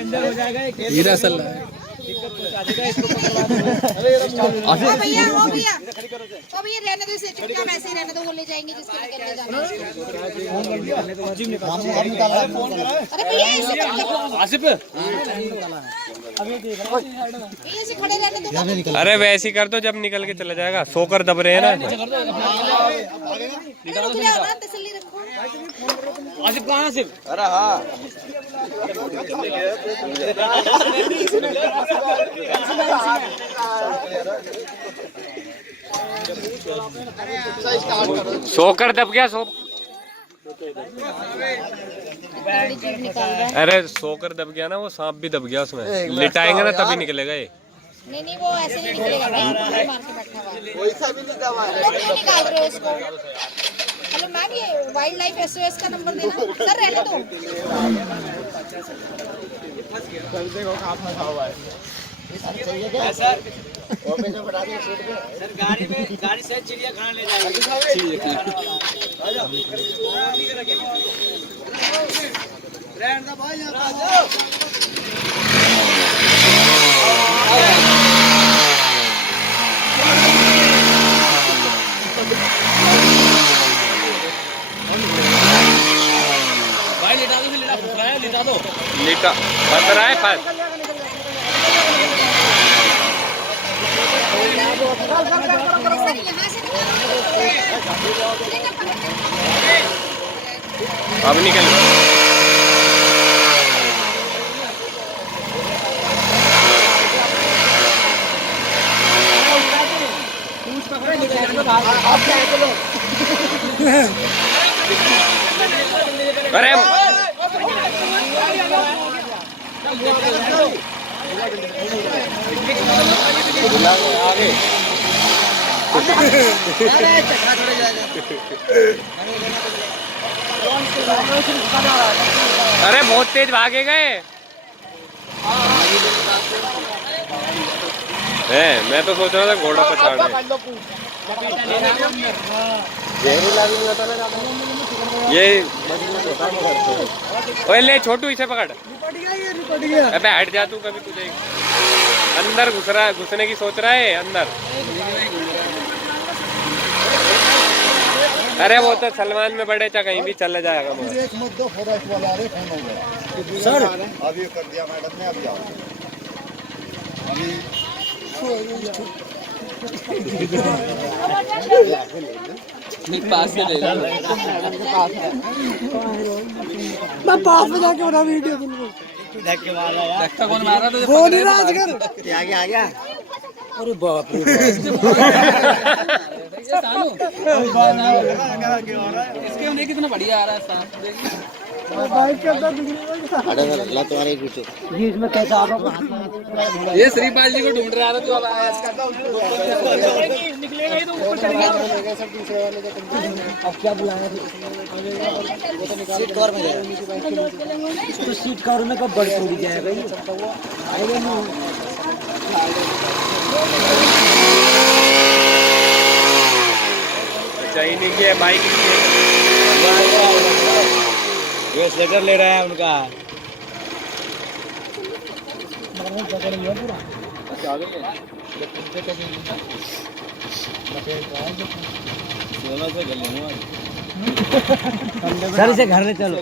हीरा सल्ला भैया हो भैया रहने दो, इसे चुपचाप ऐसे ही रहने दो, वो ले जाएंगे जिसके लेकर जाना है। अरे भैया आसिफ ऐसे खड़े रहने दो। अरे वैसे ही कर दो, जब निकल के चला जाएगा। सोकर दब रहे हैं ना। तसल्ली रखो। आसिफ कहाँ आसिफ? अरे हाँ सोकर दब गया। अरे सोकर दब गया ना, वो सांप भी दब गया उसमें। लिटाएंगे ना तभी निकलेगा ये। नहीं वो ऐसे नहीं निकलेगा भाई, मार के बैठा हुआ है। वैसा भी नहीं दबा है। लोग क्यों निकाल रहे हो उसको? हेलो मैम, ये वाइल्ड लाइफ एसओएस का नंबर देना सर, रहने दो। सर गाड़ी से चिड़िया खाना ले जाएगी। भाई लिटा दो, लिटा दो। लिटा बंद रहा है फर्स्ट। सर यहाँ से अब निकल। अरे अरे बहुत तेज भागे गए। मैं तो सोच रहा था घोड़ा पछाड़े। ये ओए ले छोटू, इसे पकड़। अबे हट जा तू, कभी तुझे अंदर घुसने की सोच रहा है अंदर। अरे वो तो सलमान में बड़े चा कहीं भी चला जाएगा। सर अभी कर दिया मैडम ने, अभी आओ। पास में पास में जाके बना वीडियो बिल्कुल। धक्का कौन मारा था? वो नहीं राजगर आ गया। अरे बाप रे इसके होने कितना बढ़िया आ रहा है सांप। बाइक के अंदर तुम्हारे पीछे ये इसमें कैसा आ रहा ये श्रीपाल जी को ढूंढ रहा था जो आया इसका। निकलेगा ही तो ऊपर चढ़ गया। अब क्या बुलाया? सीट कवर में जाएगा। तो सीट कवर में कब बड़ी थोड़ी जाएगा ये आएगा नहीं। चाइनीज की बाइक गैस लेटर ले रहे हैं उनका। सर इसे घर में चलो।